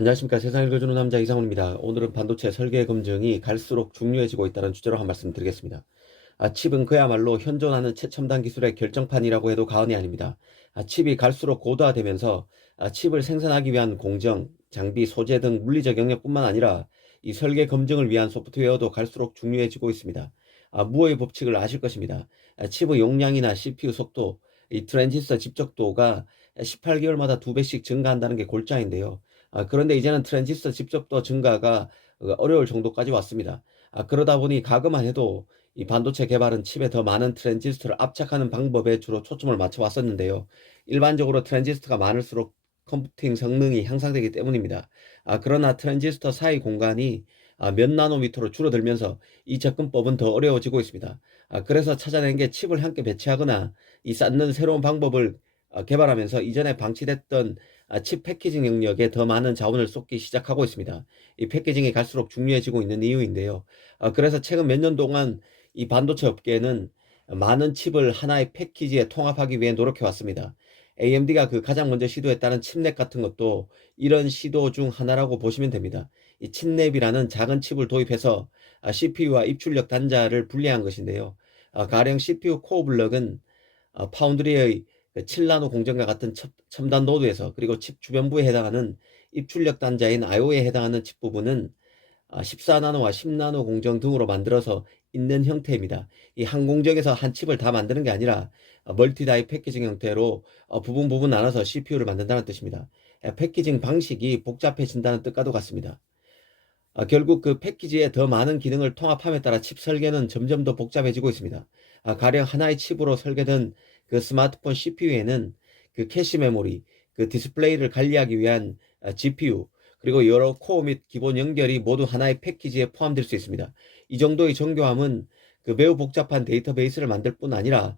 안녕하십니까. 세상 읽어주는 남자 이상훈입니다. 오늘은 반도체 설계 검증이 갈수록 중요해지고 있다는 주제로 한 말씀 드리겠습니다. 칩은 그야말로 현존하는 최첨단 기술의 결정판이라고 해도 과언이 아닙니다. 칩이 갈수록 고도화되면서 칩을 생산하기 위한 공정, 장비, 소재 등 물리적 영역뿐만 아니라 이 설계 검증을 위한 소프트웨어도 갈수록 중요해지고 있습니다. 무어의 법칙을 아실 것입니다. 칩의 용량이나 CPU 속도, 이 트랜지스터 집적도가 18개월마다 2배씩 증가한다는 게 골자인데요. 그런데 이제는 트랜지스터 집적도 증가가 어려울 정도까지 왔습니다. 그러다 보니 가급만 해도 이 반도체 개발은 칩에 더 많은 트랜지스터를 압착하는 방법에 주로 초점을 맞춰 왔었는데요. 일반적으로 트랜지스터가 많을수록 컴퓨팅 성능이 향상되기 때문입니다. 그러나 트랜지스터 사이 공간이 몇 나노미터로 줄어들면서 이 접근법은 더 어려워지고 있습니다. 그래서 찾아낸 게 칩을 함께 배치하거나 이 쌓는 새로운 방법을 개발하면서 이전에 방치됐던 칩 패키징 영역에 더 많은 자원을 쏟기 시작하고 있습니다. 이 패키징이 갈수록 중요해지고 있는 이유인데요. 그래서 최근 몇 년 동안 이 반도체 업계는 많은 칩을 하나의 패키지에 통합하기 위해 노력해 왔습니다. AMD가 그 가장 먼저 시도했다는 칩랩 같은 것도 이런 시도 중 하나라고 보시면 됩니다. 이 칩랩이라는 작은 칩을 도입해서 CPU와 입출력 단자를 분리한 것인데요. 가령 CPU 코어 블럭은 파운드리의 7나노 공정과 같은 첨단 노드에서, 그리고 칩 주변부에 해당하는 입출력 단자인 IO에 해당하는 칩 부분은 14나노와 10나노 공정 등으로 만들어서 있는 형태입니다. 이 한 공정에서 한 칩을 다 만드는 게 아니라 멀티다이 패키징 형태로 부분 나눠서 CPU를 만든다는 뜻입니다. 패키징 방식이 복잡해진다는 뜻과도 같습니다. 결국 그 패키지에 더 많은 기능을 통합함에 따라 칩 설계는 점점 더 복잡해지고 있습니다. 가령 하나의 칩으로 설계된 그 스마트폰 CPU에는 그 캐시 메모리, 그 디스플레이를 관리하기 위한 GPU, 그리고 여러 코어 및 기본 연결이 모두 하나의 패키지에 포함될 수 있습니다. 이 정도의 정교함은 그 매우 복잡한 데이터베이스를 만들 뿐 아니라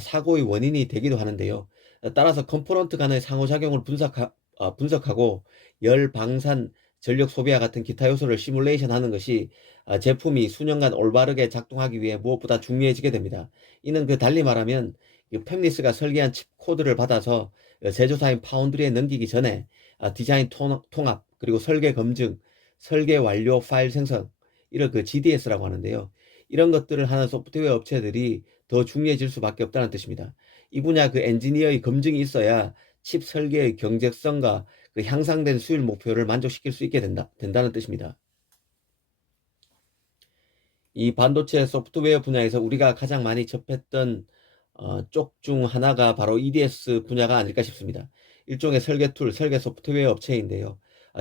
사고의 원인이 되기도 하는데요. 따라서 컴포넌트 간의 상호작용을 분석하고 열 방산, 전력 소비와 같은 기타 요소를 시뮬레이션 하는 것이 제품이 수년간 올바르게 작동하기 위해 무엇보다 중요해지게 됩니다. 이는 달리 말하면 팹리스가 설계한 칩 코드를 받아서 제조사인 파운드리에 넘기기 전에 디자인 통합, 그리고 설계 검증, 설계 완료 파일 생성, 이런 GDS라고 하는데요. 이런 것들을 하는 소프트웨어 업체들이 더 중요해질 수밖에 없다는 뜻입니다. 이 분야 엔지니어의 검증이 있어야 칩 설계의 경제성과 향상된 수율 목표를 만족시킬 수 있게 된다는 뜻입니다. 이 반도체 소프트웨어 분야에서 우리가 가장 많이 접했던 쪽 중 하나가 바로 EDS 분야가 아닐까 싶습니다. 일종의 설계 툴, 설계 소프트웨어 업체인데요.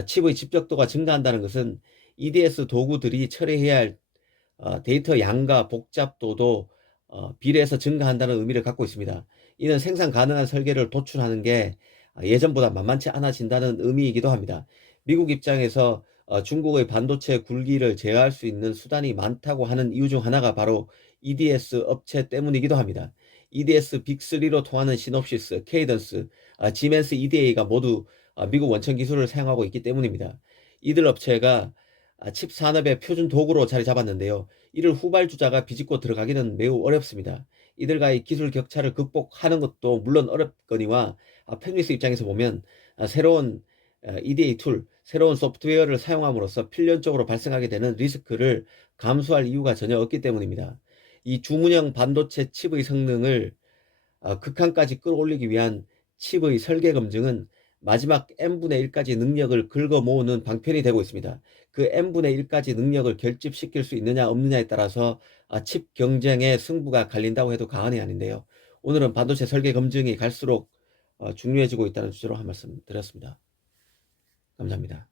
칩의 집적도가 증가한다는 것은 EDS 도구들이 처리해야 할 데이터 양과 복잡도도 비례해서 증가한다는 의미를 갖고 있습니다. 이는 생산 가능한 설계를 도출하는 게 예전보다 만만치 않아진다는 의미이기도 합니다. 미국 입장에서 중국의 반도체 굴기를 제어할 수 있는 수단이 많다고 하는 이유 중 하나가 바로 EDS 업체 때문이기도 합니다. EDS 빅3로 통하는 시놉시스, 케이던스, 지멘스 EDA가 모두 미국 원천 기술을 사용하고 있기 때문입니다. 이들 업체가 칩 산업의 표준 도구로 자리 잡았는데요. 이를 후발주자가 비집고 들어가기는 매우 어렵습니다. 이들과의 기술 격차를 극복하는 것도 물론 어렵거니와 팹리스 입장에서 보면 새로운 EDA 툴, 새로운 소프트웨어를 사용함으로써 필연적으로 발생하게 되는 리스크를 감수할 이유가 전혀 없기 때문입니다. 이 주문형 반도체 칩의 성능을 극한까지 끌어올리기 위한 칩의 설계 검증은 마지막 n분의 1까지 능력을 긁어 모으는 방편이 되고 있습니다. 그 n분의 1까지 능력을 결집시킬 수 있느냐 없느냐에 따라서 칩 경쟁의 승부가 갈린다고 해도 과언이 아닌데요. 오늘은 반도체 설계 검증이 갈수록 중요해지고 있다는 주제로 한 말씀 드렸습니다. 감사합니다.